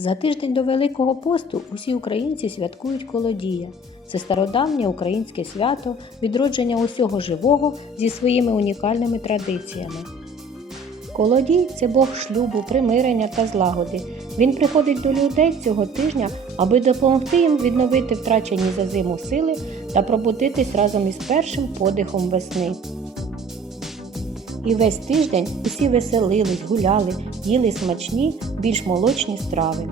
За тиждень до Великого посту усі українці святкують Колодія. Це стародавнє українське свято, відродження усього живого зі своїми унікальними традиціями. Колодій це Бог шлюбу, примирення та злагоди. Він приходить до людей цього тижня, аби допомогти їм відновити втрачені за зиму сили та пробудитись разом із першим подихом весни. І весь тиждень усі веселились, гуляли, їли смачні, більш молочні страви.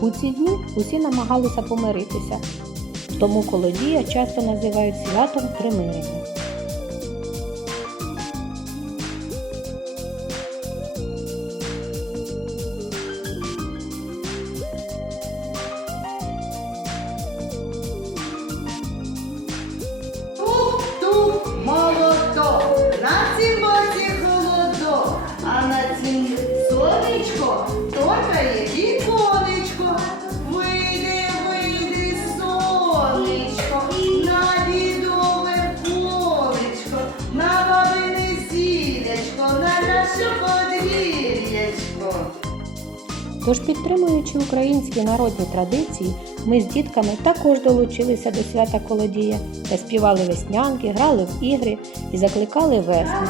У ці дні усі намагалися помиритися, тому колодія часто називають святом примирення. Сонечко торкає віконечко. Вийди, вийди, сонечко, на відове полечко, на бабине зілячко, на наше подвір'ячко. Тож, підтримуючи українські народні традиції, ми з дітками також долучилися до свята Колодія та співали веснянки, грали в ігри і закликали весну.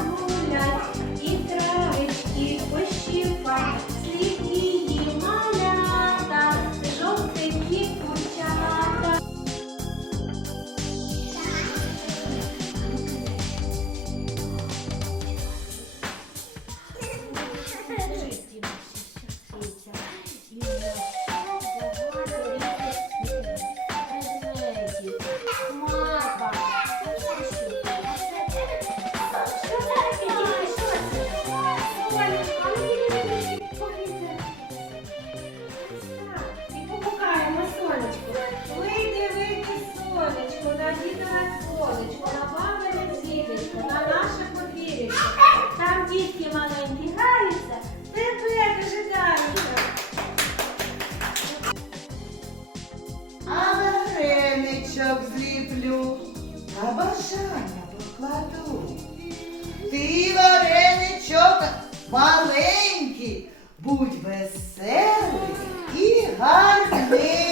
люблю, на бажання покладу. Ти вареничок маленький, будь веселий і гарний.